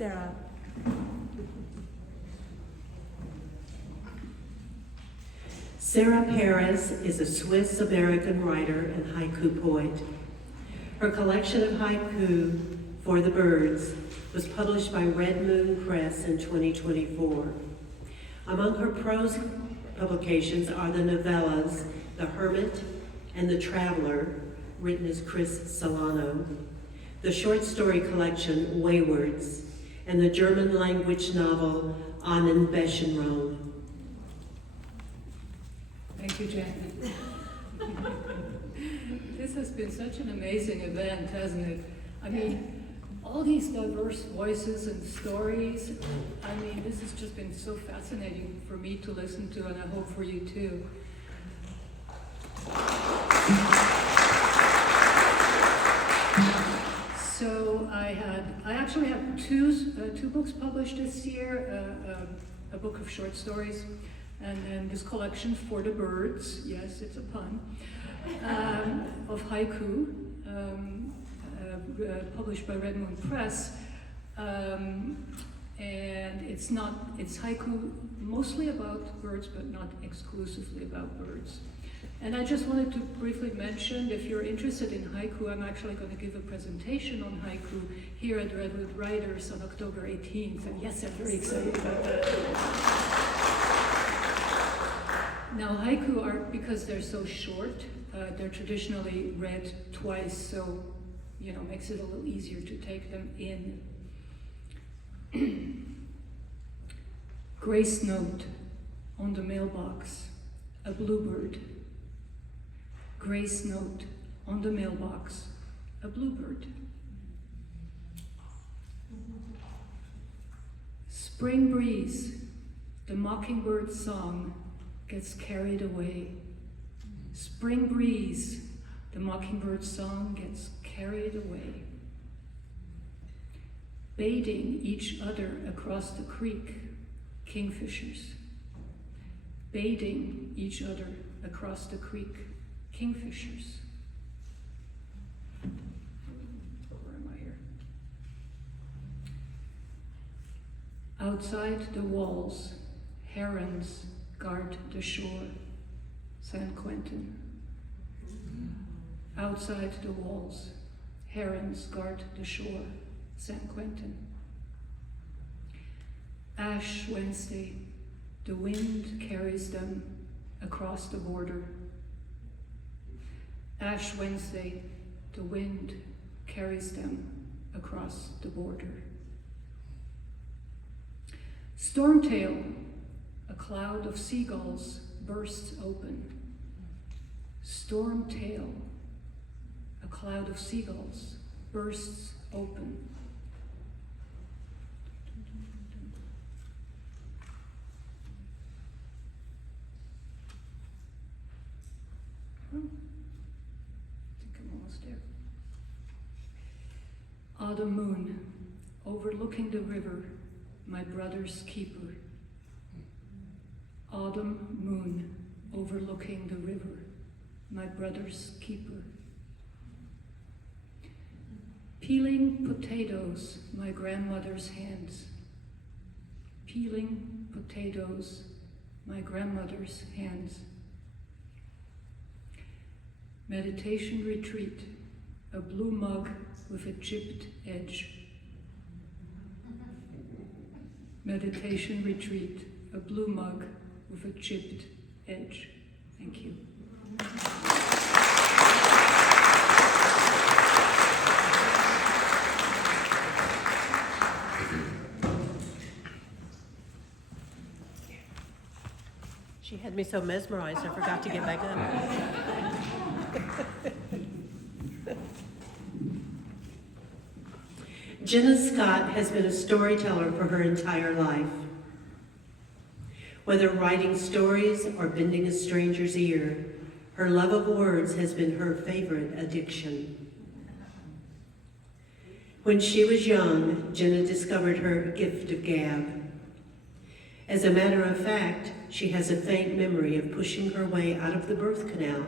Sarah. Sarah Perez is a Swiss-American writer and haiku poet. Her collection of haiku, For the Birds, was published by Redwood Press in 2024. Among her prose publications are the novellas The Hermit and The Traveler, written as Chris Solano, the short story collection Waywards, and the German language novel Ahnen Beschenraum. Thank you, Jenna. This has been such an amazing event, hasn't it? I mean, all these diverse voices and stories. I mean, this has just been so fascinating for me to listen to, and I hope for you too. So I actually have two books published this year, a book of short stories, and then this collection, For the Birds, yes, it's a pun, of haiku, published by Redwood Press. And it's haiku mostly about birds, but not exclusively about birds. And I just wanted to briefly mention, if you're interested in haiku, I'm actually going to give a presentation on haiku here at Redwood Writers on October 18th. And yes, I'm very excited about that. Now, haiku are, because they're so short, they're traditionally read twice, so, makes it a little easier to take them in. Grace note on the mailbox, a bluebird. Grace note on the mailbox, a bluebird. Spring breeze, the mockingbird song gets carried away. Spring breeze, the mockingbird song gets carried away. Baiting each other across the creek, kingfishers. Baiting each other across the creek, kingfishers. Where am I here? Outside the walls, herons guard the shore, San Quentin. Outside the walls, herons guard the shore, San Quentin. Ash Wednesday, the wind carries them across the border. Ash Wednesday, the wind carries them across the border. Stormtail, a cloud of seagulls bursts open. Stormtail, a cloud of seagulls bursts open. Autumn moon, overlooking the river, my brother's keeper. Autumn moon, overlooking the river, my brother's keeper. Peeling potatoes, my grandmother's hands. Peeling potatoes, my grandmother's hands. Meditation retreat, a blue mug with a chipped edge. Meditation retreat, a blue mug with a chipped edge. Thank you. She had me so mesmerized, I forgot to get back up. Jenna Scott has been a storyteller for her entire life. Whether writing stories or bending a stranger's ear, her love of words has been her favorite addiction. When she was young, Jenna discovered her gift of gab. As a matter of fact, she has a faint memory of pushing her way out of the birth canal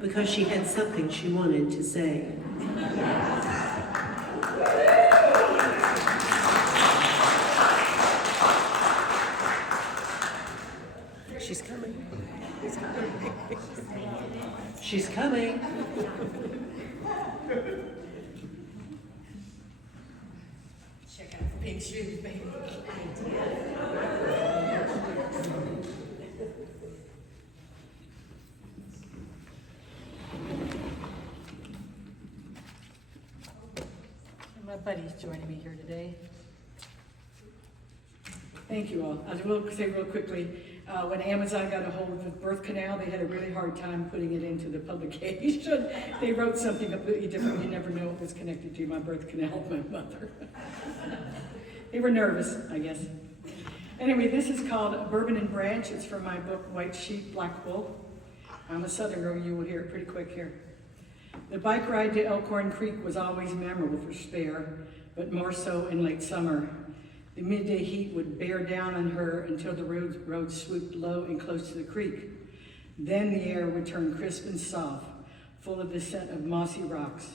because she had something she wanted to say. She's coming. Check out the pink shoes, baby. My buddy's joining me here today. Thank you all. I will say real quickly, when Amazon got a hold of the birth canal, they had a really hard time putting it into the publication. They wrote something completely different. You never know it was connected to my birth canal of my mother. They were nervous, I guess. Anyway, this is called Bourbon and Branch. It's from my book, White Sheep, Black Wool. I'm a Southern girl. You will hear it pretty quick here. The bike ride to Elkhorn Creek was always memorable for Spare, but more so in late summer. The midday heat would bear down on her until the road swooped low and close to the creek. Then the air would turn crisp and soft, full of the scent of mossy rocks.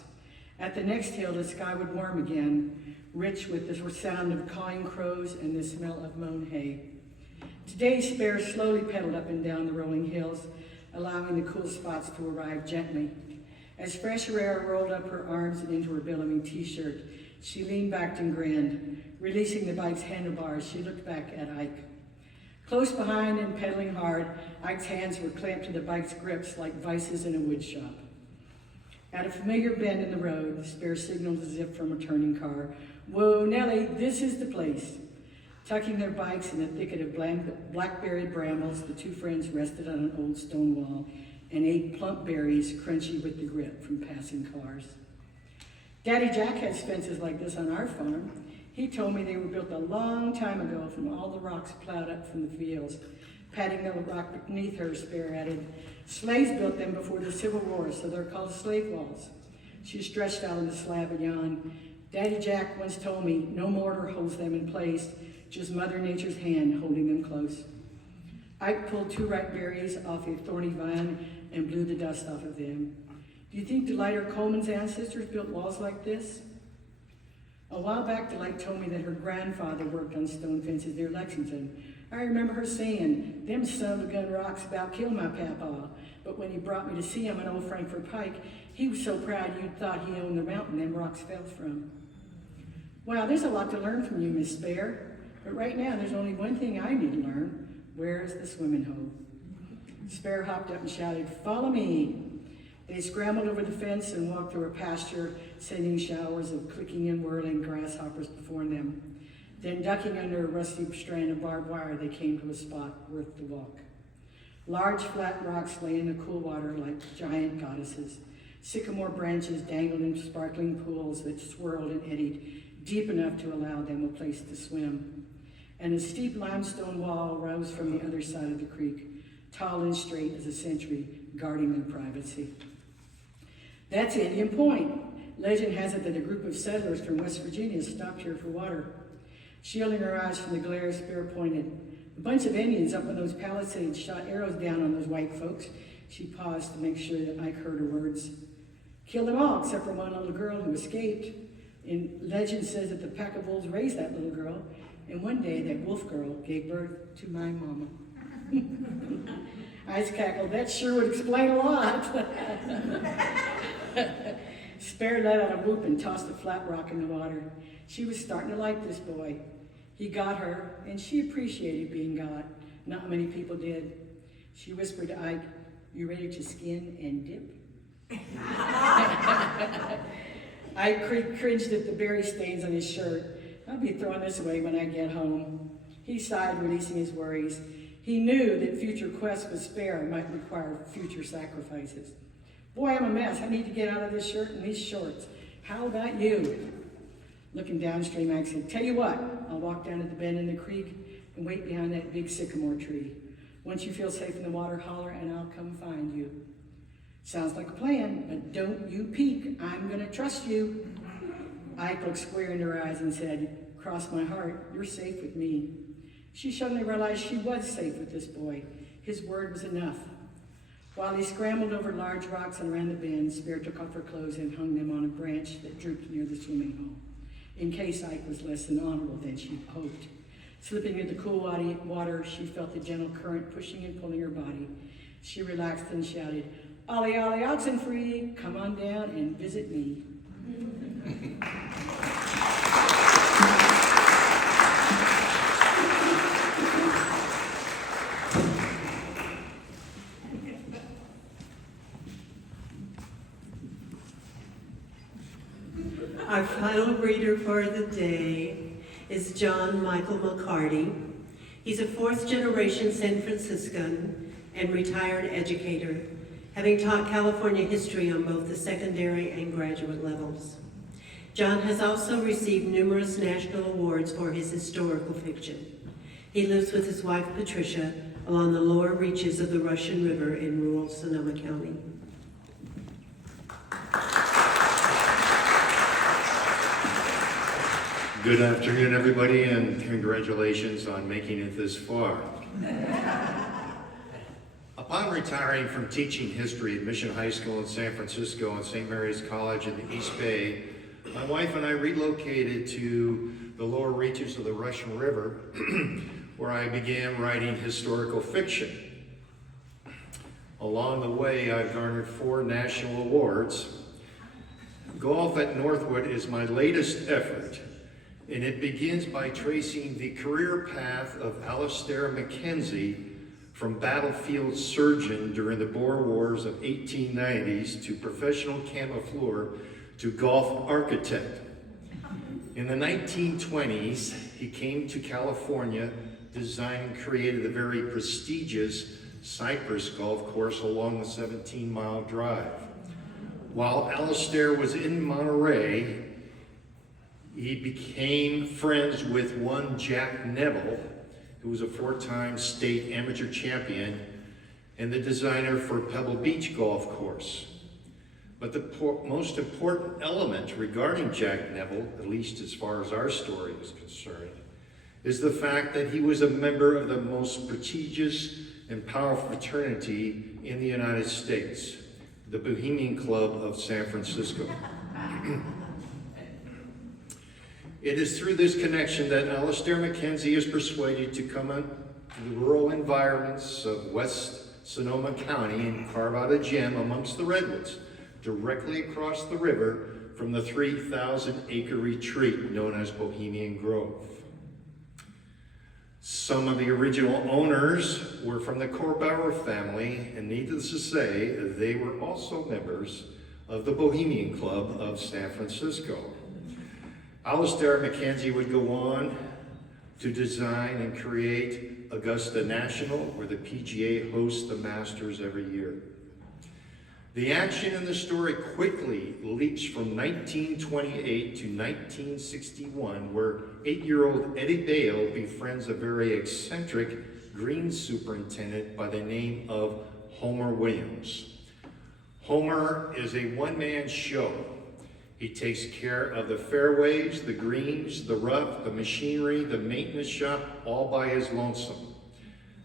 At the next hill, the sky would warm again, rich with the sound of cawing crows and the smell of mown hay. Today, Spare slowly pedaled up and down the rolling hills, allowing the cool spots to arrive gently. As fresh air rolled up her arms and into her billowing t-shirt, she leaned back and grinned. Releasing the bike's handlebars, she looked back at Ike. Close behind and pedaling hard, Ike's hands were clamped to the bike's grips like vices in a wood shop. At a familiar bend in the road, Spare signaled as if from a turning car. "Whoa, Nellie, this is the place." Tucking their bikes in a thicket of blackberry brambles, the two friends rested on an old stone wall and ate plump berries crunchy with the grit from passing cars. Daddy Jack has fences like this on our farm. He told me they were built a long time ago from all the rocks plowed up from the fields. Patting the rock beneath her, Spare added, "Slaves built them before the Civil War, so they're called slave walls." She stretched out on the slab and yawned. "Daddy Jack once told me no mortar holds them in place, just Mother Nature's hand holding them close." Ike pulled two ripe berries off a thorny vine and blew the dust off of them. "Do you think Delight Coleman's ancestors built walls like this?" A while back, Delight told me that her grandfather worked on stone fences near Lexington. I remember her saying, "Them son-of-a-gun rocks about killed my papa, but when he brought me to see him on Old Frankfort Pike, he was so proud you'd thought he owned the mountain them rocks fell from." Wow, there's a lot to learn from you, Miss Spare. But right now, there's only one thing I need to learn. Where is the swimming hole? Spare hopped up and shouted, "Follow me." They scrambled over the fence and walked through a pasture, sending showers of clicking and whirling grasshoppers before them. Then, ducking under a rusty strand of barbed wire, they came to a spot worth the walk. Large, flat rocks lay in the cool water like giant goddesses. Sycamore branches dangled in sparkling pools that swirled and eddied, deep enough to allow them a place to swim. And a steep limestone wall rose from the other side of the creek, tall and straight as a sentry, guarding their privacy. That's Indian Point. Legend has it that a group of settlers from West Virginia stopped here for water. Shielding her eyes from the glare, Spare pointed. "A bunch of Indians up on those palisades shot arrows down on those white folks." She paused to make sure that Ike heard her words. "Killed them all except for one little girl who escaped. And legend says that the pack of wolves raised that little girl, and one day that wolf girl gave birth to my mama." Ice cackled. "That sure would explain a lot." Spare let out a whoop and tossed a flat rock in the water. She was starting to like this boy. He got her, and she appreciated being got. Not many people did. She whispered to Ike, "You ready to skin and dip?" Ike cringed at the berry stains on his shirt. "I'll be throwing this away when I get home." He sighed, releasing his worries. He knew that future quests with Spare might require future sacrifices. "Boy, I'm a mess. I need to get out of this shirt and these shorts. How about you?" Looking downstream, Ike said, "Tell you what, I'll walk down to the bend in the creek and wait behind that big sycamore tree. Once you feel safe in the water, holler and I'll come find you." "Sounds like a plan, but don't you peek. I'm going to trust you." Ike looked square into her eyes and said, "Cross my heart, you're safe with me." She suddenly realized she was safe with this boy. His word was enough. While he scrambled over large rocks and around the bend, Spare took off her clothes and hung them on a branch that drooped near the swimming hole, in case Ike was less than honorable than she hoped. Slipping into the cool water, she felt the gentle current pushing and pulling her body. She relaxed and shouted, "Ollie, Ollie, Oxenfree, come on down and visit me." Our final reader for the day is John Michael McCarty. He's a fourth-generation San Franciscan and retired educator, having taught California history on both the secondary and graduate levels. John has also received numerous national awards for his historical fiction. He lives with his wife, Patricia, along the lower reaches of the Russian River in rural Sonoma County. Good afternoon, everybody, and congratulations on making it this far. Upon retiring from teaching history at Mission High School in San Francisco and St. Mary's College in the East Bay, my wife and I relocated to the lower reaches of the Russian River, where I began writing historical fiction. Along the way, I've garnered 4 national awards. Golf at Northwood is my latest effort, and it begins by tracing the career path of Alistair McKenzie from battlefield surgeon during the Boer Wars of 1890s to professional camoufleur to golf architect. In the 1920s, he came to California, designed and created the very prestigious Cypress Golf Course along the 17-mile drive. While Alistair was in Monterey, he became friends with one Jack Neville, who was a 4-time state amateur champion and the designer for Pebble Beach Golf Course. But the most important element regarding Jack Neville, at least as far as our story is concerned, is the fact that he was a member of the most prestigious and powerful fraternity in the United States, the Bohemian Club of San Francisco. It is through this connection that Alistair McKenzie is persuaded to come into the rural environments of West Sonoma County and carve out a gem amongst the Redwoods, directly across the river from the 3,000-acre retreat known as Bohemian Grove. Some of the original owners were from the Korbauer family, and needless to say, they were also members of the Bohemian Club of San Francisco. Alistair McKenzie would go on to design and create Augusta National, where the PGA hosts the Masters every year. The action in the story quickly leaps from 1928 to 1961, where 8-year-old Eddie Bale befriends a very eccentric green superintendent by the name of Homer Williams. Homer is a one-man show. He takes care of the fairways, the greens, the rough, the machinery, the maintenance shop, all by his lonesome.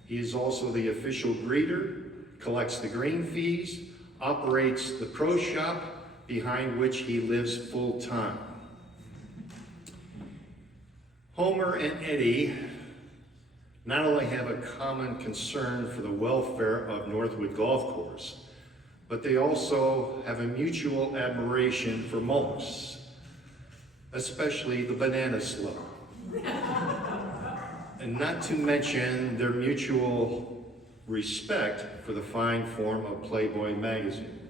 He is also the official greeter, collects the green fees, operates the pro shop, behind which he lives full-time. Homer and Eddie not only have a common concern for the welfare of Northwood Golf Course, but they also have a mutual admiration for moles, especially the banana slope. And not to mention their mutual respect for the fine form of Playboy magazine.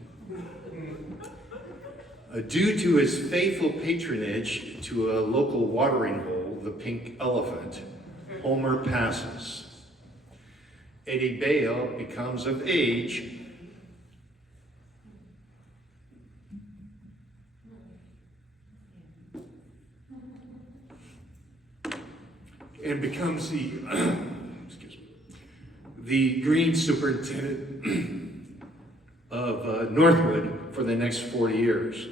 Due to his faithful patronage to a local watering hole, the Pink Elephant, Homer passes. Eddie Bale becomes of age and becomes the green superintendent of Northwood for the next 40 years.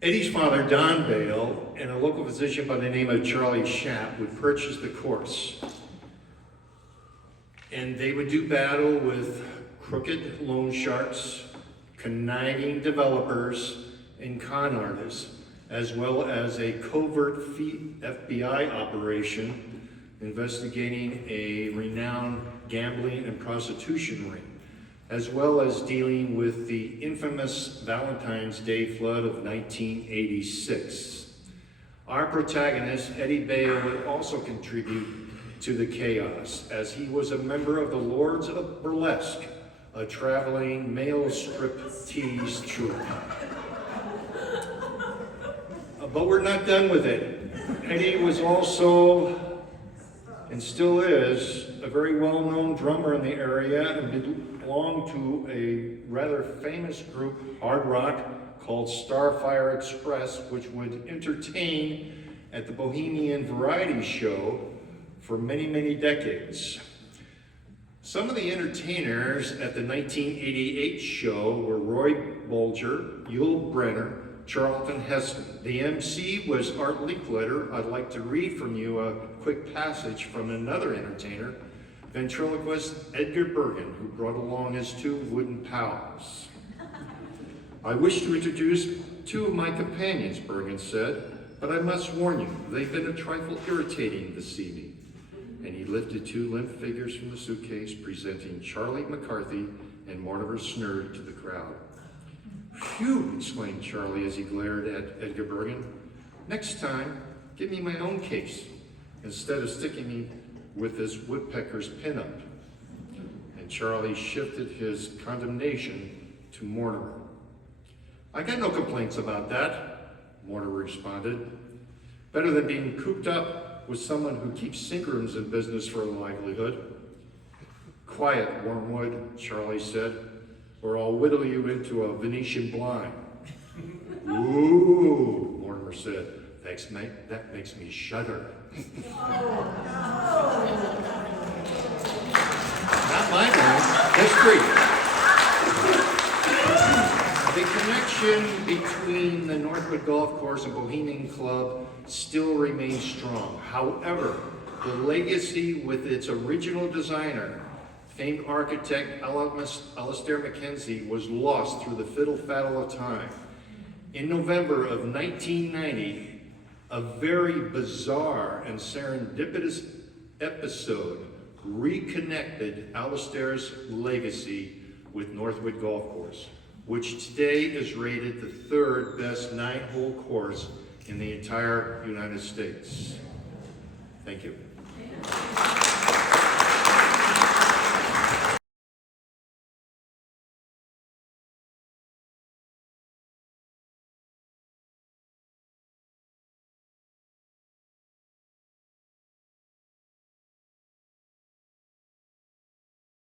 Eddie's father, Don Bale, and a local physician by the name of Charlie Schapp would purchase the course. And they would do battle with crooked loan sharks, conniving developers, and con artists, as well as a covert FBI operation investigating a renowned gambling and prostitution ring, as well as dealing with the infamous Valentine's Day flood of 1986. Our protagonist, Eddie Baio, would also contribute to the chaos, as he was a member of the Lords of Burlesque, a traveling male striptease troupe. But we're not done with it. Eddie was also, and still is, a very well-known drummer in the area and belonged to a rather famous group, hard rock, called Starfire Express, which would entertain at the Bohemian Variety Show for many, many decades. Some of the entertainers at the 1988 show were Roy Bolger, Yul Brynner, Charlton Heston. The MC was Art Linkletter. I'd like to read from you a quick passage from another entertainer, ventriloquist Edgar Bergen, who brought along his two wooden pals. "I wish to introduce two of my companions," Bergen said, "but I must warn you, they've been a trifle irritating this evening." And he lifted two limp figures from the suitcase, presenting Charlie McCarty and Mortimer Snurd to the crowd. "Phew," exclaimed Charlie as he glared at Edgar Bergen. "Next time, give me my own case, instead of sticking me with this woodpecker's pinup." And Charlie shifted his condemnation to Mortimer. "I got no complaints about that," Mortimer responded. "Better than being cooped up with someone who keeps sinkrooms in business for a livelihood." "Quiet, Wormwood," Charlie said, "or I'll whittle you into a Venetian blind." "Ooh," Mortimer said, that makes me shudder." Not my name, history. The connection between the Northwood Golf Course and Bohemian Club still remains strong. However, the legacy with its original designer, famed architect Alistair Mackenzie, was lost through the fiddle-faddle of time. In November of 1990, a very bizarre and serendipitous episode reconnected Alistair's legacy with Northwood Golf Course, which today is rated the third best 9-hole course in the entire United States. Thank you.